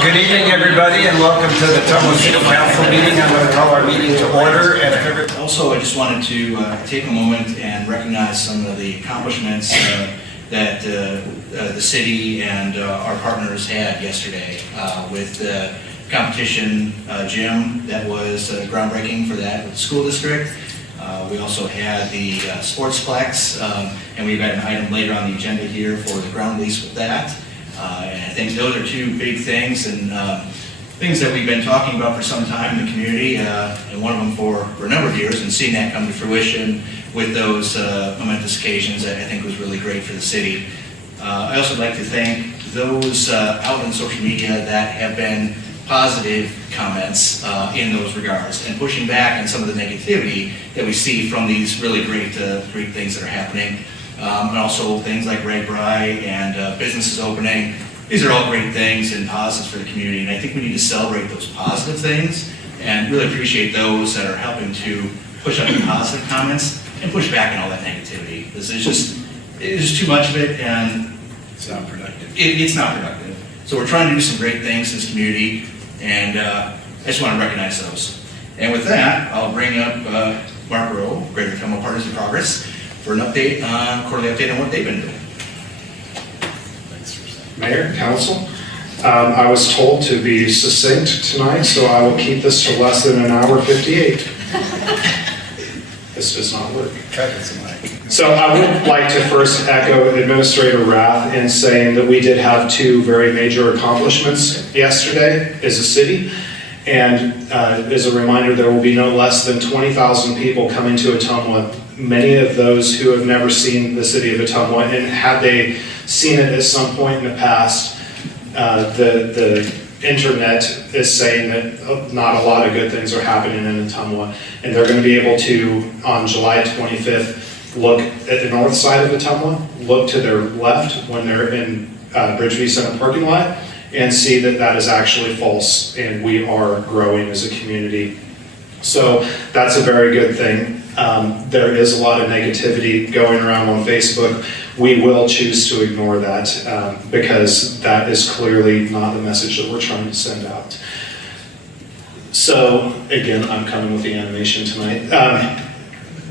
Good evening, everybody, and welcome to the Ottumwa City Council meeting. I'm going to call our meeting to order. And also, I just wanted to take a moment and recognize some of the accomplishments that the city and our partners had yesterday with the competition gym that was groundbreaking for that with the school district. We also had the sportsplex, and we've got an item later on the agenda here for the ground lease with that. And I think those are two big things and things that we've been talking about for some time in the community, and one of them for a number of years, and seeing that come to fruition with those momentous occasions I think was really great for the city. I also like to thank those out on social media that have been positive comments in those regards and pushing back on some of the negativity that we see from these really great things that are happening. And also things like Red Bri and businesses opening. These are all great things and positives for the community, and I think we need to celebrate those positive things and really appreciate those that are helping to push up the positive comments and push back on all that negativity. This is just too much of it, and it's not productive. It's not productive. So we're trying to do some great things in this community, and I just want to recognize those. And with that, I'll bring up Marc Roe, Greater Ottumwa Partners in Progress, for an update quarterly update on what they've been doing. Mayor, Council, I was told to be succinct tonight, so I will keep this to less than an hour 58. This does not work. So I would like to first echo Administrator Rath in saying that we did have two very major accomplishments yesterday as a city. And as a reminder, there will be no less than 20,000 people coming to Ottumwa, many of those who have never seen the city of Ottumwa, and had they seen it at some point in the past, the internet is saying that not a lot of good things are happening in Ottumwa, and they're going to be able to, on July 25th, look at the north side of Ottumwa, look to their left when they're in Bridgeview Center parking lot, and see that that is actually false, and we are growing as a community. So that's a very good thing. There is a lot of negativity going around on Facebook. We will choose to ignore that because that is clearly not the message that we're trying to send out. So again, I'm coming with the animation tonight.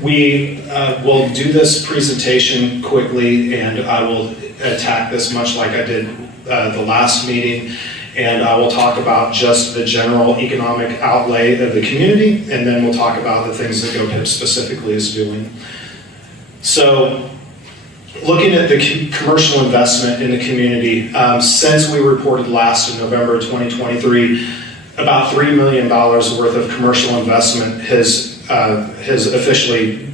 We will do this presentation quickly, and I will attack this much like I did the last meeting, and I will talk about just the general economic outlay of the community, and then we'll talk about the things that GOPIP specifically is doing. So, looking at the commercial investment in the community, since we reported last in November 2023, about $3 million worth of commercial investment has officially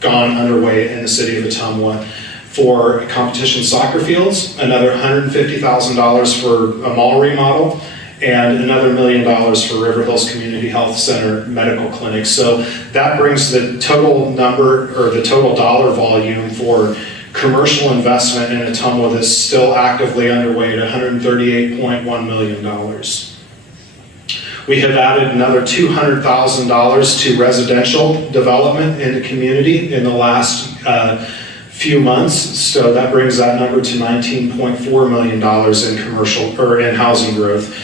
gone underway in the city of Ottumwa for competition soccer fields, another $150,000 for a mall remodel, and another $1 million for River Hills Community Health Center medical clinic. So that brings the total number, or the total dollar volume for commercial investment in Ottumwa that's still actively underway at $138.1 million. We have added another $200,000 to residential development in the community in the last few months, so that brings that number to $19.4 million in commercial or in housing growth.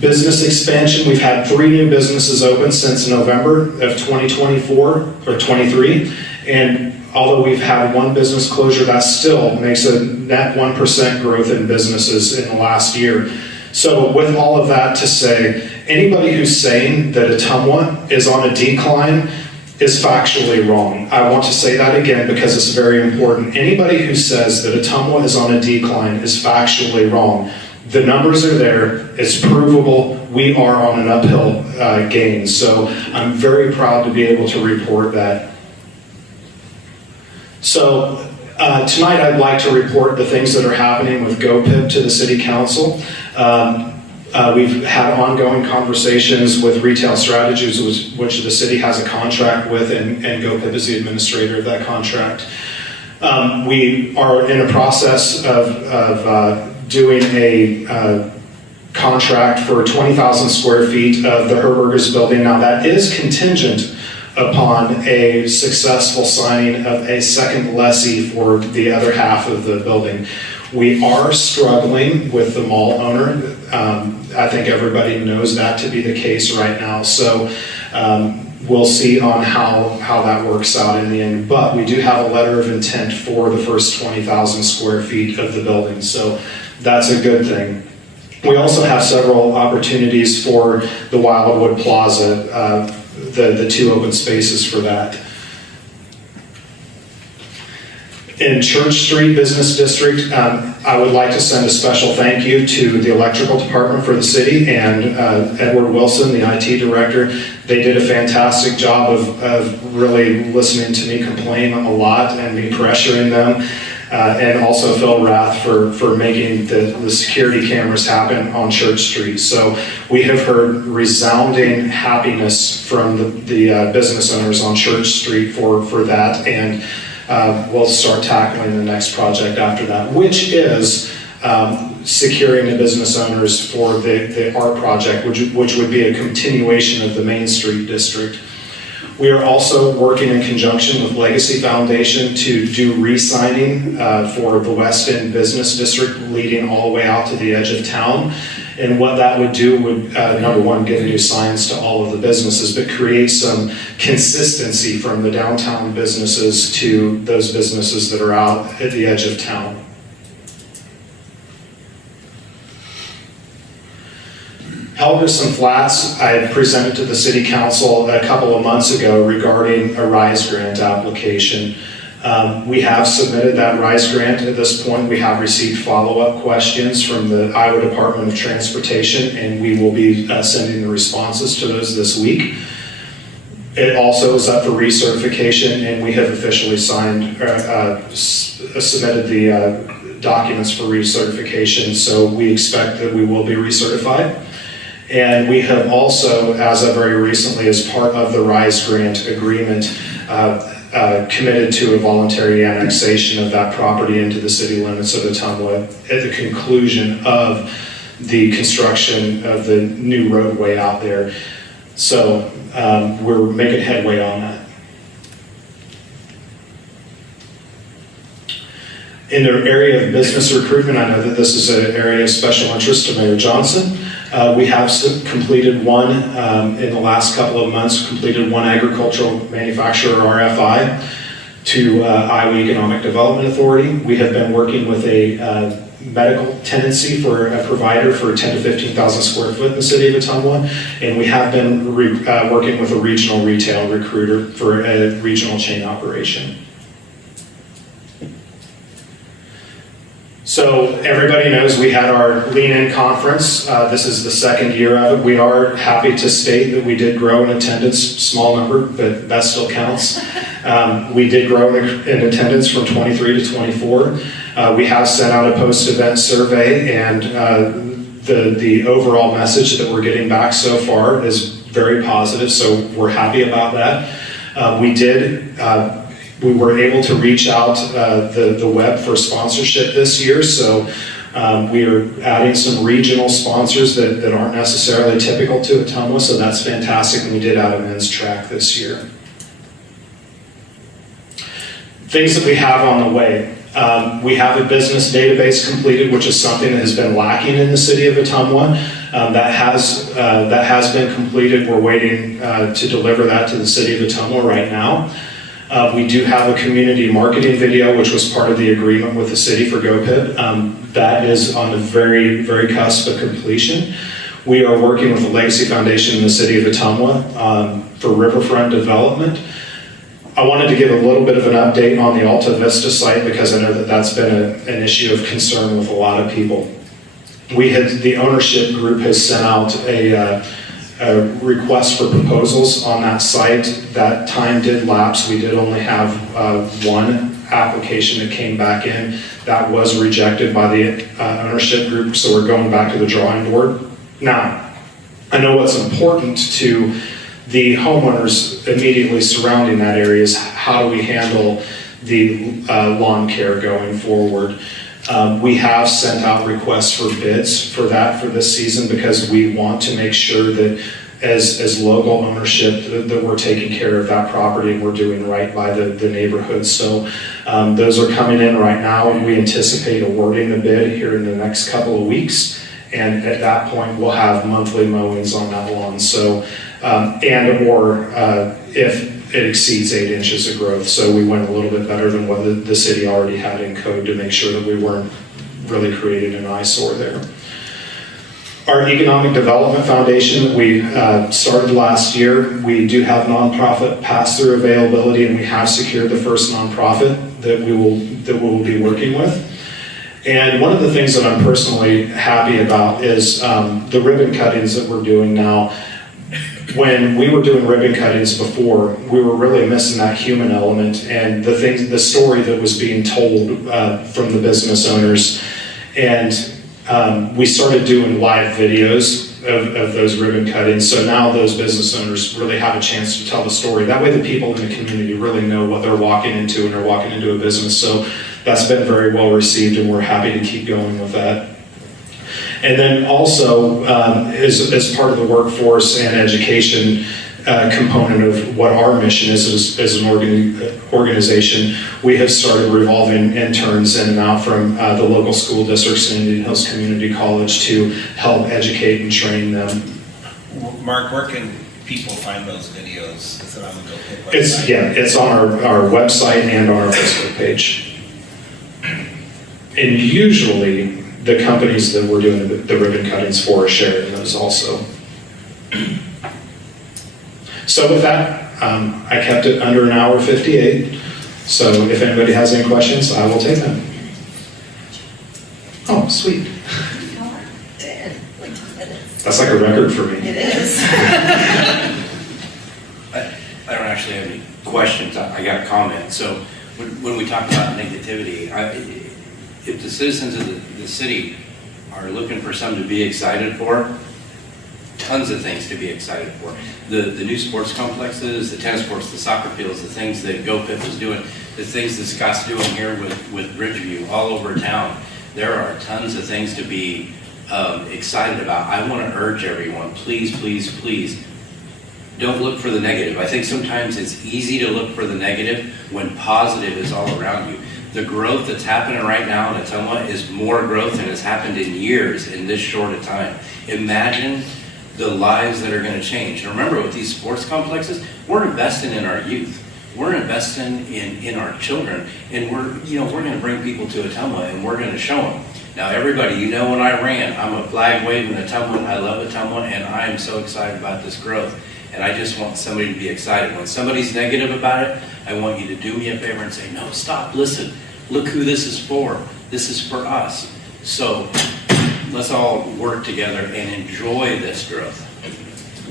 Business expansion, we've had 3 new businesses open since November of 2024 or 23, and although we've had 1 business closure, that still makes a net 1% growth in businesses in the last year. So with all of that to say, anybody who's saying that Ottumwa is on a decline is factually wrong. I want to say that again because it's very important. Anybody who says that Ottumwa is on a decline is factually wrong. The numbers are there, it's provable, we are on an uphill gain. So I'm very proud to be able to report that. So tonight I'd like to report the things that are happening with GOPIP to the City Council. We've had ongoing conversations with Retail Strategies, which the city has a contract with, and GOPIP is the administrator of that contract. We are in a process of doing a contract for 20,000 square feet of the Herberger's building. Now that is contingent upon a successful signing of a second lessee for the other half of the building. We are struggling with the mall owner. I think everybody knows that to be the case right now. So we'll see on how that works out in the end. But we do have a letter of intent for the first 20,000 square feet of the building. So that's a good thing. We also have several opportunities for the Wildwood Plaza, the 2 open spaces for that. In Church Street Business District, I would like to send a special thank you to the electrical department for the city and Edward Wilson, the IT director. They did a fantastic job of really listening to me complain a lot and me pressuring them. And also Phil Rath for making the security cameras happen on Church Street. So we have heard resounding happiness from the business owners on Church Street for that, and we'll start tackling the next project after that, which is securing the business owners for the art project, which would be a continuation of the Main Street district. We are also working in conjunction with Legacy Foundation to do re-signing for the West End Business District leading all the way out to the edge of town. And what that would do would, number one, give new signs to all of the businesses, but create some consistency from the downtown businesses to those businesses that are out at the edge of town. Helgerson Flats, I presented to the City Council a couple of months ago regarding a RISE grant application. We have submitted that RISE grant at this point. We have received follow-up questions from the Iowa Department of Transportation, and we will be sending the responses to those this week. It also is up for recertification, and we have officially signed, submitted the documents for recertification, so we expect that we will be recertified. And we have also, as of very recently, as part of the RISE grant agreement, committed to a voluntary annexation of that property into the city limits of Ottumwa at the conclusion of the construction of the new roadway out there. So we're making headway on that. In the area of business recruitment, I know that this is an area of special interest to Mayor Johnson. We have completed one, in the last couple of months, completed one agricultural manufacturer RFI to Iowa Economic Development Authority. We have been working with a medical tenancy for a provider for 10 to 15,000 square foot in the city of Ottumwa, and we have been working with a regional retail recruiter for a regional chain operation. So everybody knows we had our Lean In conference. This is the second year of it. We are happy to state that we did grow in attendance, small number, but that still counts. We did grow in attendance from 23 to 24. We have sent out a post-event survey, and the overall message that we're getting back so far is very positive, so we're happy about that. We were able to reach out the web for sponsorship this year, so we are adding some regional sponsors that aren't necessarily typical to Ottumwa, so that's fantastic, and we did add a men's track this year. Things that we have on the way. We have a business database completed, which is something that has been lacking in the city of Ottumwa. That has been completed. We're waiting to deliver that to the city of Ottumwa right now. We do have a community marketing video, which was part of the agreement with the city for GOPIP. That is on the very, very cusp of completion. We are working with the Legacy Foundation in the city of Ottumwa for riverfront development. I wanted to give a little bit of an update on the Alta Vista site because I know that that's been an issue of concern with a lot of people. The ownership group has sent out a request for proposals on that site. That time did lapse. We did only have one application that came back in. That was rejected by the ownership group, so we're going back to the drawing board. Now, I know what's important to the homeowners immediately surrounding that area is how do we handle the lawn care going forward. We have sent out requests for bids for that for this season because we want to make sure that as local ownership that we're taking care of that property and we're doing right by the neighborhood. So those are coming in right now, and we anticipate awarding the bid here in the next couple of weeks. And at that point, we'll have monthly mowings on that lawn. So, if it exceeds 8 inches of growth. So we went a little bit better than what the city already had in code to make sure that we weren't really creating an eyesore there. Our Economic Development Foundation that we started last year, we do have nonprofit pass-through availability, and we have secured the first nonprofit that we will be working with. And one of the things that I'm personally happy about is the ribbon cuttings that we're doing now. When we were doing ribbon cuttings before, we were really missing that human element and the story that was being told from the business owners. And we started doing live videos of those ribbon cuttings. So now those business owners really have a chance to tell the story. That way the people in the community really know what they're walking into when they're walking into a business. So that's been very well received, and we're happy to keep going with that. And then also, as part of the workforce and education component of what our mission is as an organization, we have started revolving interns in and out from the local school districts and Indian Hills Community College to help educate and train them. Mark, where can people find those videos? Is it on the GOPIP website? It's on our website and on our Facebook page. And usually, the companies that we're doing the ribbon cuttings for are sharing those also. So with that, I kept it under an hour 58. So if anybody has any questions, I will take them. Oh, sweet. That's like a record for me. It is. I don't actually have any questions. I got a comment. So when we talk about negativity, if the citizens of the city are looking for something to be excited for, tons of things to be excited for. The new sports complexes, the tennis courts, the soccer fields, the things that GOPIP is doing, the things that Scott's doing here with Bridgeview all over town. There are tons of things to be excited about. I want to urge everyone, please, please, please, don't look for the negative. I think sometimes it's easy to look for the negative when positive is all around you. The growth that's happening right now in Ottumwa is more growth than has happened in years in this short a time. Imagine the lives that are going to change. And remember, with these sports complexes, we're investing in our youth. We're investing in our children, and we're going to bring people to Ottumwa, and we're going to show them. Now, everybody, when I ran, I'm a flag waving Ottumwa. I love Ottumwa, and I am so excited about this growth. And I just want somebody to be excited. When somebody's negative about it, I want you to do me a favor and say, no, stop, listen. Look who this is for. This is for us. So let's all work together and enjoy this growth.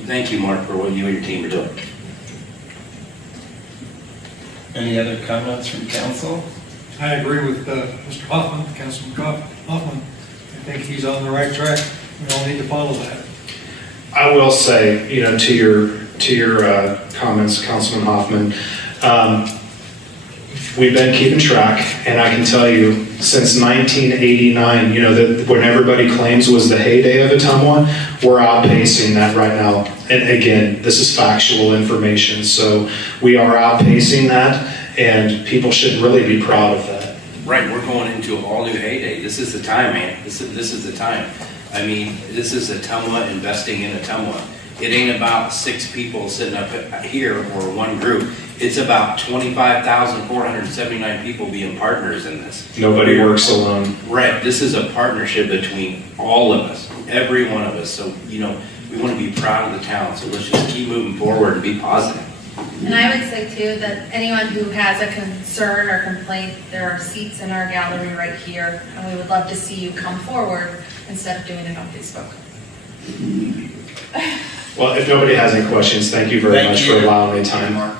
Thank you, Mark, for what you and your team are doing. Any other comments from council? I agree with Mr. Hoffman, Councilman Hoffman. I think he's on the right track. We all need to follow that. I will say, to your comments, Councilman Hoffman, we've been keeping track, and I can tell you, since 1989, that when everybody claims was the heyday of Ottumwa, we're outpacing that right now. And again, this is factual information, so we are outpacing that, and people should really be proud of that. Right, we're going into a all new heyday. This is the time, man. This is the time. I mean, this is Ottumwa investing in Ottumwa. It ain't about 6 people sitting up here or one group. It's about 25,479 people being partners in this. Nobody works alone. Right, this is a partnership between all of us, every one of us. So, we want to be proud of the town. So let's just keep moving forward and be positive. And I would say too that anyone who has a concern or complaint, there are seats in our gallery right here, and we would love to see you come forward instead of doing it on Facebook. Well, if nobody has any questions, thank you very much for allowing me time.